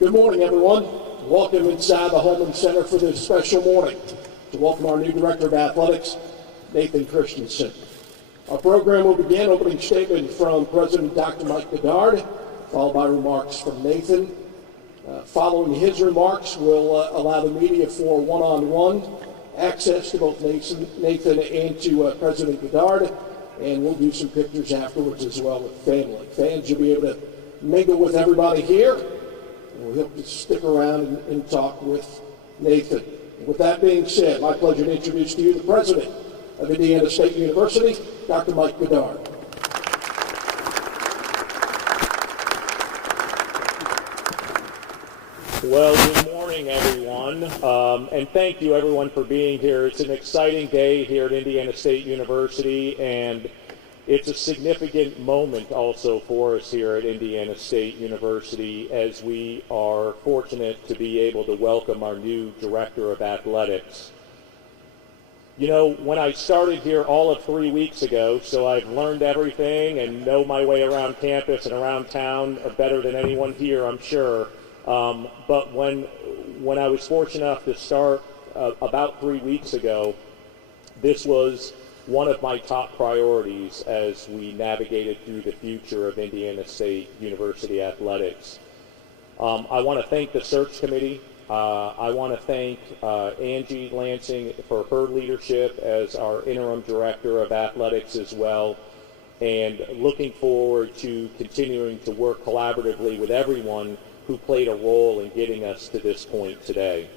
Good morning, everyone. Welcome inside the Hulman Center for this special morning to welcome our new Director of Athletics, Nathan Christensen. Our program will begin opening statement from President Dr. Mike Bedard, followed by remarks from Nathan. Following his remarks, we'll allow the media for one-on-one access to both Nathan and to President Bedard, and we'll do some pictures afterwards as well with family. Fans, you'll be able to mingle with everybody here. We hope to stick around and talk with Nathan. With that being said, my pleasure to introduce to you the president of Indiana State University, Dr. Mike Bedard. Well, good morning, everyone, and thank you, everyone, for being here. It's an exciting day here at Indiana State University, and it's a significant moment also for us here at Indiana State University as we are fortunate to be able to welcome our new Director of Athletics. You know, when I started here all of 3 weeks ago, so I've learned everything and know my way around campus and around town better than anyone here, I'm sure. But when I was fortunate enough to start about 3 weeks ago, this was one of my top priorities as we navigated through the future of Indiana State University athletics. I want to thank the search committee. I want to thank Angie Lansing for her leadership as our interim director of athletics as well, and looking forward to continuing to work collaboratively with everyone who played a role in getting us to this point today.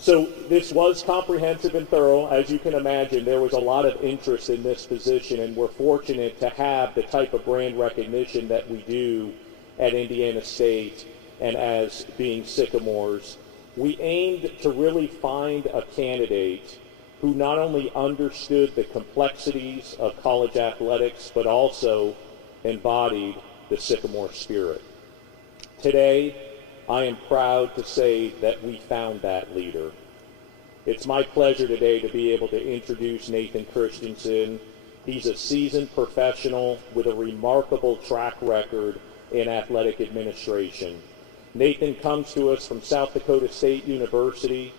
So this was comprehensive and thorough. As you can imagine, there was a lot of interest in this position, and we're fortunate to have the type of brand recognition that we do at Indiana State and as being Sycamores. We aimed to really find a candidate who not only understood the complexities of college athletics, but also embodied the Sycamore spirit. Today, I am proud to say that we found that leader. It's my pleasure today to be able to introduce Nathan Christensen. He's a seasoned professional with a remarkable track record in athletic administration. Nathan comes to us from South Dakota State University,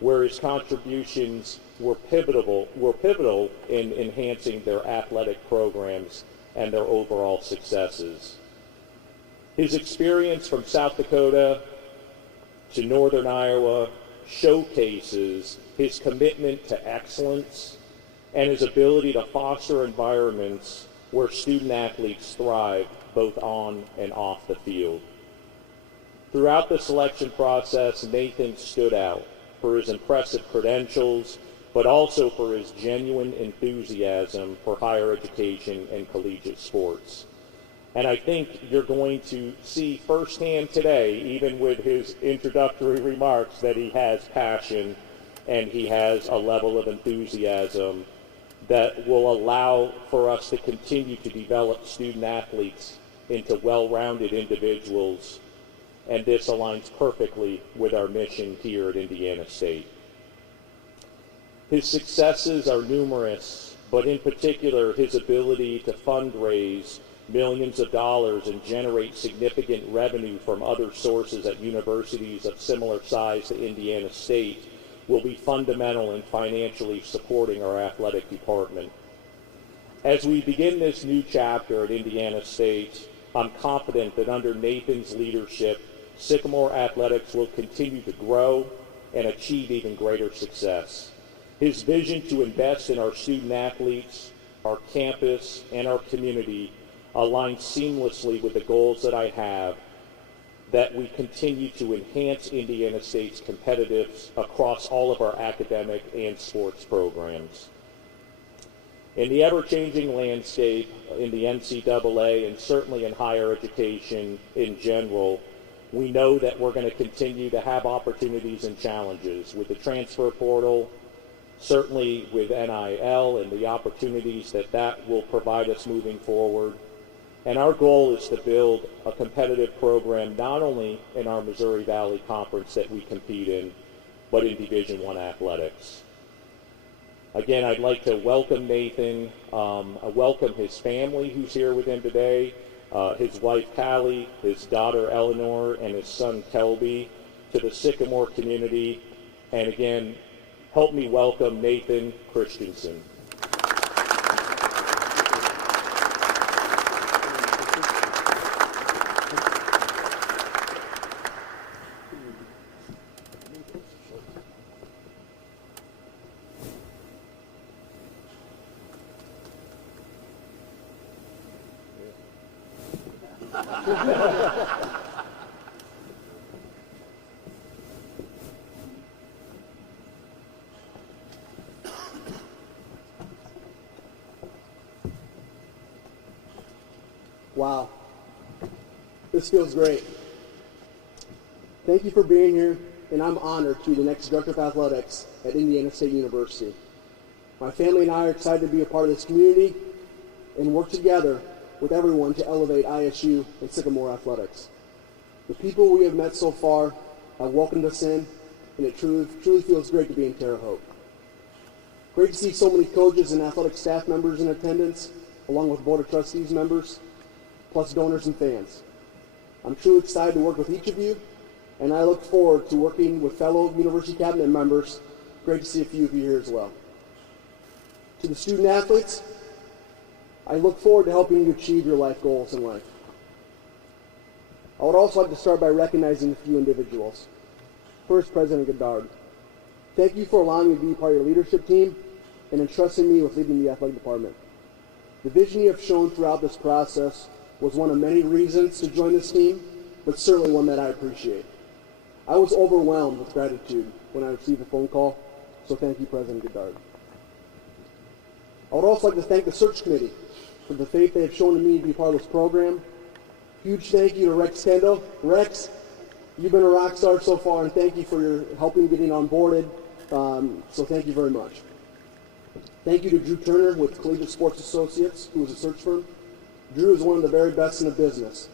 where his contributions were pivotal in enhancing their athletic programs and their overall successes. His experience from South Dakota to Northern Iowa showcases his commitment to excellence and his ability to foster environments where student athletes thrive both on and off the field. Throughout the selection process, Nathan stood out for his impressive credentials, but also for his genuine enthusiasm for higher education and collegiate sports. And I think you're going to see firsthand today, even with his introductory remarks, that he has passion and he has a level of enthusiasm that will allow for us to continue to develop student athletes into well-rounded individuals. And this aligns perfectly with our mission here at Indiana State. His successes are numerous, but in particular, his ability to fundraise millions of dollars and generate significant revenue from other sources at universities of similar size to Indiana State will be fundamental in financially supporting our athletic department. As we begin this new chapter at Indiana State, I'm confident that under Nathan's leadership, Sycamore Athletics will continue to grow and achieve even greater success. His vision to invest in our student athletes, our campus, and our community aligns seamlessly with the goals that I have, that we continue to enhance Indiana State's competitiveness across all of our academic and sports programs. In the ever-changing landscape in the NCAA and certainly in higher education in general, we know that we're going to continue to have opportunities and challenges with the transfer portal, certainly with NIL and the opportunities that will provide us moving forward. And our goal is to build a competitive program not only in our Missouri Valley Conference that we compete in, but in Division I athletics. Again, I'd like to welcome Nathan, welcome his family who's here with him today, his wife Callie, his daughter Eleanor, and his son Kelby to the Sycamore community. And again, help me welcome Nathan Christensen. Wow, this feels great. Thank you for being here, and I'm honored to be the next Director of Athletics at Indiana State University. My family and I are excited to be a part of this community and work together with everyone to elevate ISU and Sycamore athletics. The people we have met so far have welcomed us in, and it truly feels great to be in Terre Haute. Great to see so many coaches and athletic staff members in attendance, along with Board of Trustees members, plus donors and fans. I'm truly excited to work with each of you, and I look forward to working with fellow University Cabinet members. Great to see a few of you here as well. To the student athletes, I look forward to helping you achieve your life goals in life. I would also like to start by recognizing a few individuals. First, President Goddard. Thank you for allowing me to be part of your leadership team and entrusting me with leading the athletic department. The vision you have shown throughout this process was one of many reasons to join this team, but certainly one that I appreciate. I was overwhelmed with gratitude when I received the phone call, so thank you, President Goddard. I would also like to thank the search committee for the faith they have shown in me to be part of this program. Huge thank you to Rex Kendall. Rex, you've been a rock star so far, and thank you for your helping getting onboarded, so thank you very much. Thank you to Drew Turner with Collegiate Sports Associates, who is a search firm. Drew is one of the very best in the business,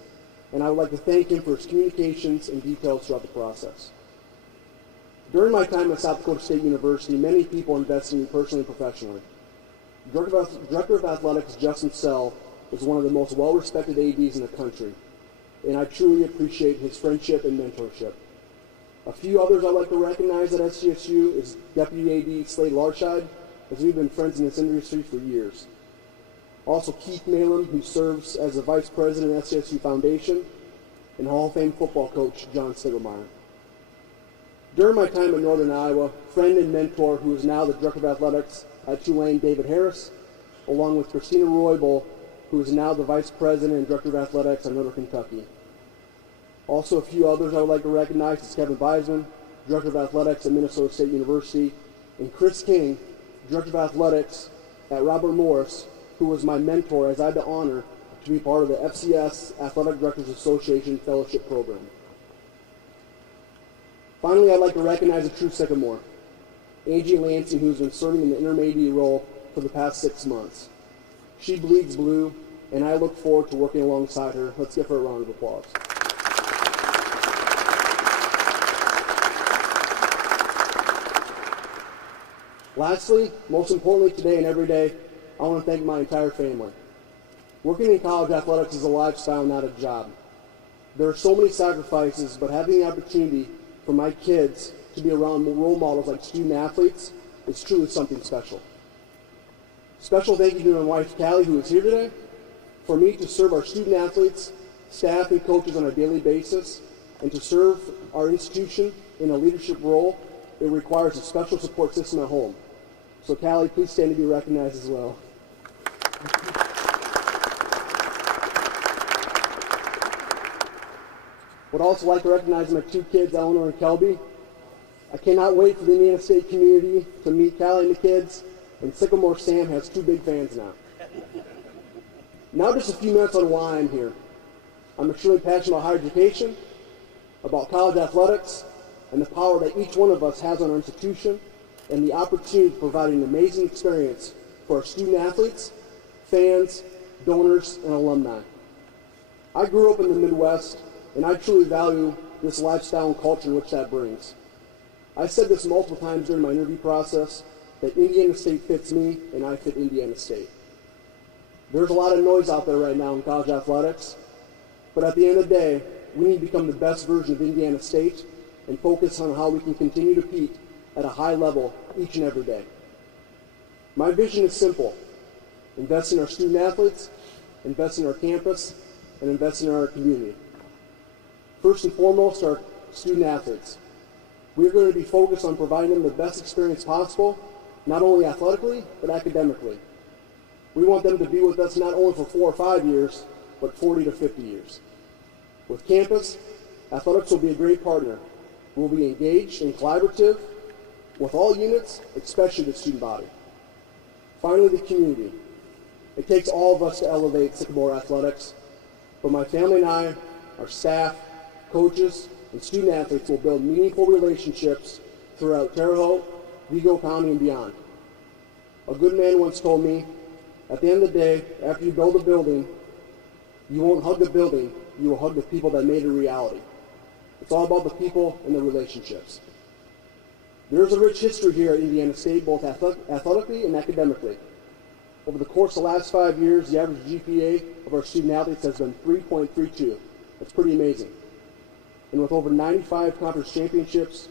and I would like to thank him for his communications and details throughout the process. During my time at South Dakota State University, many people invested in me personally and professionally. Director of Athletics Justin Sell is one of the most well-respected ADs in the country, and I truly appreciate his friendship and mentorship. A few others I'd like to recognize at SDSU is Deputy AD Slade Larshide, as we've been friends in this industry for years. Also Keith Malin, who serves as the Vice President at SDSU Foundation, and Hall of Fame football coach John Stiglmeyer. During my time at Northern Iowa, friend and mentor who is now the Director of Athletics at Tulane, David Harris, along with Christina Roybal, who is now the Vice President and Director of Athletics at Northern Kentucky. Also a few others I would like to recognize is Kevin Beisman, Director of Athletics at Minnesota State University, and Chris King, Director of Athletics at Robert Morris, who was my mentor as I had the honor to be part of the FCS Athletic Directors Association Fellowship Program. Finally, I'd like to recognize a true Sycamore, Angie Lansing, who's been serving in the intermediate role for the past 6 months. She bleeds blue, and I look forward to working alongside her. Let's give her a round of applause. Lastly, most importantly today and every day, I want to thank my entire family. Working in college athletics is a lifestyle, not a job. There are so many sacrifices, but having the opportunity for my kids to be around role models like student athletes is truly something special. Special thank you to my wife, Callie, who is here today. For me to serve our student athletes, staff, and coaches on a daily basis, and to serve our institution in a leadership role, it requires a special support system at home. So Callie, please stand to be recognized as well. Would also like to recognize my two kids, Eleanor and Kelby. I cannot wait for the Indiana State community to meet Callie and the kids, and Sycamore Sam has 2 big fans now. Now just a few minutes on why I'm here. I'm extremely passionate about higher education, about college athletics and the power that each one of us has on our institution and the opportunity to provide an amazing experience for our student athletes, fans, donors, and alumni. I grew up in the Midwest, and I truly value this lifestyle and culture which that brings. I said this multiple times during my interview process, that Indiana State fits me, and I fit Indiana State. There's a lot of noise out there right now in college athletics, but at the end of the day, we need to become the best version of Indiana State and focus on how we can continue to compete at a high level each and every day. My vision is simple: invest in our student athletes, invest in our campus, and invest in our community. First and foremost, our student athletes. We're going to be focused on providing them the best experience possible, not only athletically, but academically. We want them to be with us not only for 4 or 5 years, but 40 to 50 years. With campus, athletics will be a great partner. We'll be engaged and collaborative with all units, especially the student body. Finally, the community. It takes all of us to elevate Sycamore athletics, but my family and I, our staff, coaches, and student athletes will build meaningful relationships throughout Terre Haute, Vigo County, and beyond. A good man once told me, at the end of the day, after you build a building, you won't hug the building, you will hug the people that made it a reality. It's all about the people and the relationships. There's a rich history here at Indiana State, both athletically and academically. Over the course of the last 5 years, the average GPA of our student athletes has been 3.32. That's pretty amazing. And with over 95 conference championships,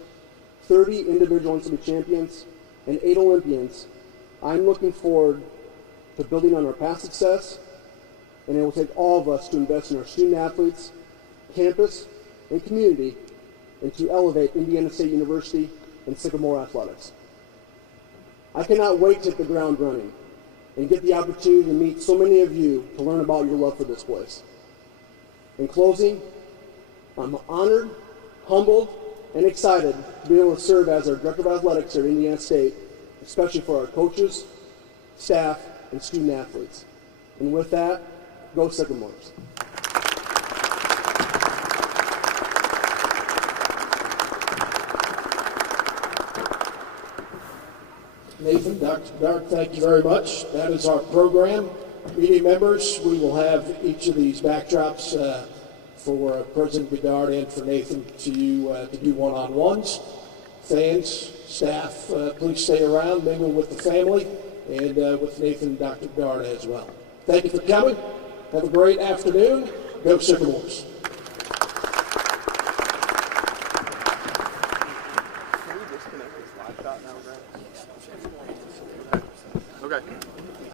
30 individual NCAA champions, and 8 Olympians, I'm looking forward to building on our past success, and it will take all of us to invest in our student athletes, campus, and community, and to elevate Indiana State University and Sycamore athletics. I cannot wait to hit the ground running and get the opportunity to meet so many of you to learn about your love for this place. In closing, I'm honored, humbled, and excited to be able to serve as our Director of Athletics here at Indiana State, especially for our coaches, staff, and student athletes. And with that, go Sycamores. Nathan, Dr. Bedard, thank you very much. That is our program. Meeting members, we will have each of these backdrops for President Bedard and for Nathan to do one-on-ones. Fans, staff, please stay around, mingle with the family, and with Nathan and Dr. Bedard as well. Thank you for coming. Have a great afternoon. Go Sycamores.